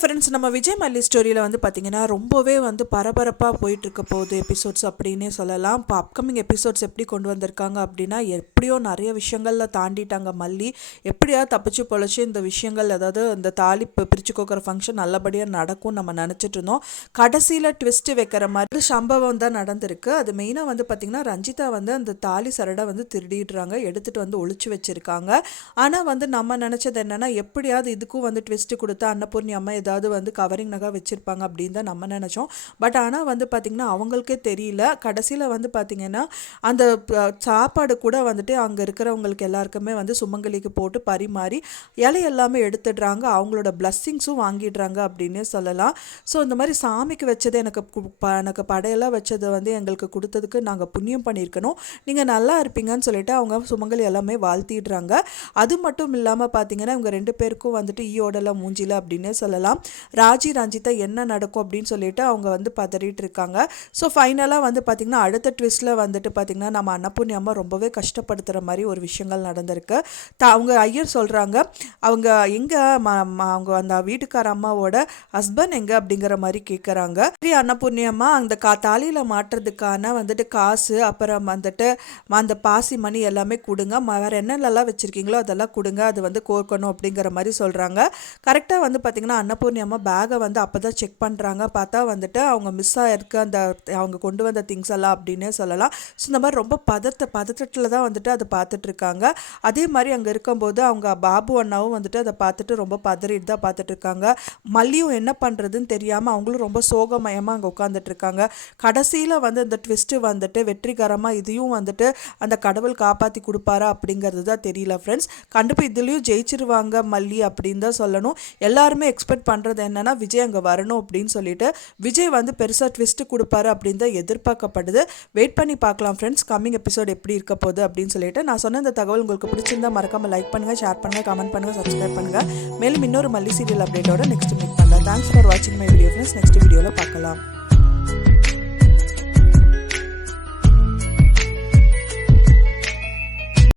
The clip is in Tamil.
ஃப்ரெண்ட்ஸ், நம்ம விஜய் மல்லி ஸ்டோரியில் வந்து பார்த்திங்கன்னா ரொம்பவே வந்து பரபரப்பாக போயிட்டுருக்க போகுது எபிசோட்ஸ் அப்படின்னே சொல்லலாம். இப்போ அப்கமிங் எபிசோட்ஸ் எப்படி கொண்டு வந்திருக்காங்க அப்படின்னா, எப்படியோ நிறைய விஷயங்களில் தாண்டிட்டாங்க மல்லி. எப்படியா தப்பிச்சு பொழைச்சி இந்த விஷயங்கள், அதாவது இந்த தாலி பிரித்து கோக்கிற ஃபங்க்ஷன் நல்லபடியாக நடக்கும் நம்ம நினச்சிட்டு இருந்தோம். கடைசியில் ட்விஸ்ட்டு வைக்கிற மாதிரி சம்பவம் தான் நடந்திருக்கு. அது மெயினாக வந்து பார்த்திங்கன்னா, ரஞ்சிதா வந்து அந்த தாலி சரடை வந்து திருடிடுறாங்க, எடுத்துகிட்டு வந்து ஒழிச்சு வச்சுருக்காங்க. ஆனால் வந்து நம்ம நினச்சது என்னென்னா, எப்படியாவது இதுக்கும் வந்து ட்விஸ்ட்டு கொடுத்து அன்னபூர்ணி அம்மா ஏதாவது வந்து கவரிங் நகை வச்சுருப்பாங்க அப்படின்னு தான் நம்ம நினச்சோம். பட் ஆனால் வந்து பார்த்திங்கன்னா அவங்களுக்கே தெரியல. கடைசியில் வந்து பார்த்திங்கன்னா அந்த சாப்பாடு கூட வந்துட்டு அங்கே இருக்கிறவங்களுக்கு எல்லாருக்குமே வந்து சுமங்கலிக்கு போட்டு பரிமாறி இலை எல்லாமே எடுத்துடுறாங்க. அவங்களோட பிளஸ்ஸிங்ஸும் வாங்கிடுறாங்க அப்படின்னே சொல்லலாம். ஸோ இந்த மாதிரி சாமிக்கு வச்சது எனக்கு படையெல்லாம் வச்சது வந்து எங்களுக்கு கொடுத்ததுக்கு நாங்கள் புண்ணியம் பண்ணியிருக்கணும், நீங்கள் நல்லா இருப்பீங்கன்னு சொல்லிட்டு அவங்க சுமங்கலி எல்லாமே வாழ்த்திடுறாங்க. அது மட்டும் இல்லாமல் பார்த்திங்கன்னா இவங்க 2 பேருக்கும் வந்துட்டு ஈயோடல மூஞ்சில அப்படின்னே சொல்லலாம். ராஜி ரஞ்சிதா என்ன நடக்கும் அப்படின்னு சொல்லிட்டு அவங்க வந்து பதறிட்டு இருக்காங்க. ஸோ ஃபைனலாக வந்து பார்த்திங்கன்னா அடுத்த ட்விஸ்ட்டில் வந்துட்டு பார்த்திங்கன்னா நம்ம அன்னபூர்ணி அம்மா ரொம்பவே கஷ்டப்படுத்துகிற மாதிரி ஒரு விஷயங்கள் நடந்திருக்கு. அவங்க ஐயர் சொல்கிறாங்க, அவங்க எங்கே அவங்க அந்த வீட்டுக்கார அம்மாவோட ஹஸ்பண்ட் எங்கே அப்படிங்கிற மாதிரி கேட்குறாங்க. சரி, அன்னபூர்ணி அம்மா அந்த தாலியில் மாட்டுறதுக்கான வந்துட்டு காசு, அப்புறம் வந்துட்டு அந்த பாசி மணி எல்லாமே கொடுங்க, வேறு என்னென்னலாம் வச்சுருக்கீங்களோ அதெல்லாம் கொடுங்க, அது வந்து கோர்க்கணும் அப்படிங்கிற மாதிரி சொல்கிறாங்க. கரெக்டாக வந்து பார்த்திங்கன்னா அன்னபூர்ணி அம்மா பேகை வந்து அப்போ தான் செக் பண்ணுறாங்க. பார்த்தா வந்துட்டு அவங்க மிஸ் ஆகிருக்கு அந்த அவங்க கொண்டு வந்த திங்ஸ் எல்லாம் அப்படின்னே சொல்லலாம். ஸோ இந்த மாதிரி ரொம்ப பதட்டத்தில் தான் வந்துட்டு அதை பார்த்துட்ருக்காங்க. அதே மாதிரி அங்கே இருக்கும்போது அவங்க பாபு அண்ணாவும் வந்துட்டு அதை பார்த்துட்டு ரொம்ப பதறிட்டு தான் பார்த்துட்ருக்காங்க. மல்லியும் என்ன பண்ணுறதுன்னு தெரியாமல் அவங்களும் ரொம்ப சோகமயமாக அங்கே உட்காந்துட்ருக்காங்க. கடைசியில் வந்து இந்த ட்விஸ்ட்டு வந்துட்டு வெற்றிகரமாக இதையும் வந்துட்டு அந்த கடவுள் காப்பாற்றி கொடுப்பாரா அப்படிங்கிறது தான் தெரியல ஃப்ரெண்ட்ஸ். கண்டிப்பாக இதுலேயும் ஜெயிச்சிருவாங்க மல்லி அப்படின்னு தான் சொல்லணும். எல்லாருமே எக்ஸ்பெக்ட் பண்ணுறது என்னன்னா விஜய் அங்கே வரணும் அப்படின்னு சொல்லிட்டு, விஜய் வந்து பெருசாக ட்விஸ்ட்டு கொடுப்பாரு அப்படின்னு தான் எதிர்பார்க்கப்படுது. வெயிட் பண்ணி பார்க்கலாம் ஃப்ரெண்ட்ஸ், கம்மிங் எபிசோட் எப்படி இருக்க போகுது அப்படின்னு சொல்லிட்டு. நான் சொன்ன இந்த தகவல் உங்களுக்கு பிடிச்சிருந்தா மறக்காமல் லைக் பண்ணுங்கள், ஷேர் பண்ணுங்கள், கமெண்ட் பண்ணுங்கள், சப்ஸ்கிரைப் பண்ணுங்கள். மேலும் இன்னொரு மல்லி சீரியல் அப்டேட்டோட நெக்ஸ்ட் மீட் பண்ணலாம். தேங்க்ஸ் ஃபார் வாட்சிங் மை வீடியோ ஃப்ரெண்ட்ஸ். நெக்ஸ்ட் வீடியோவில் பார்க்கலாம்.